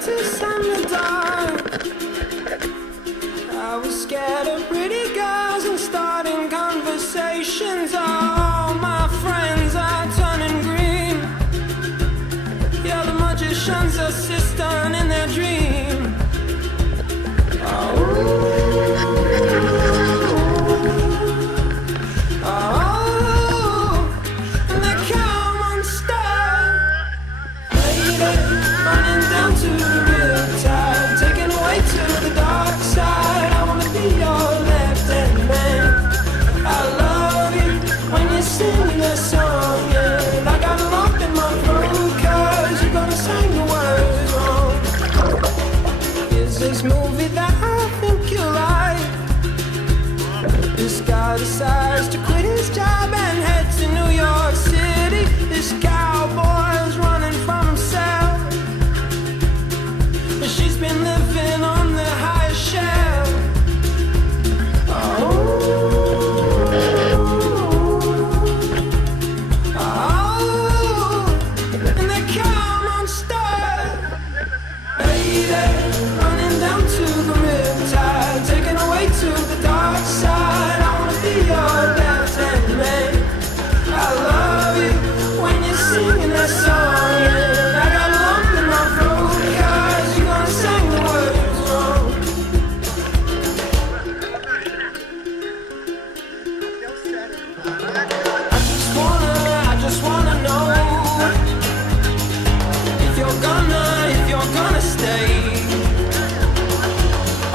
scientists and the dark. I was scared of pretty girls and starting conversations. All my friends are turning green. Yeah, the magician's assistant in their dream. This movie that I think you like. This guy decides to quit his job and head to New York City. This cowboy's running from himself. She's been living on the highest shelf. And they come unstuck. Lady, running down to the riptide, taken away to the dark side. I wanna be your left-hand man. I love you when you're singing that song. Yeah, I got a lump in my throat 'cause you're gonna sing the words wrong. I just wanna know if you're gonna stay.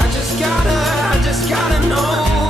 I just gotta know.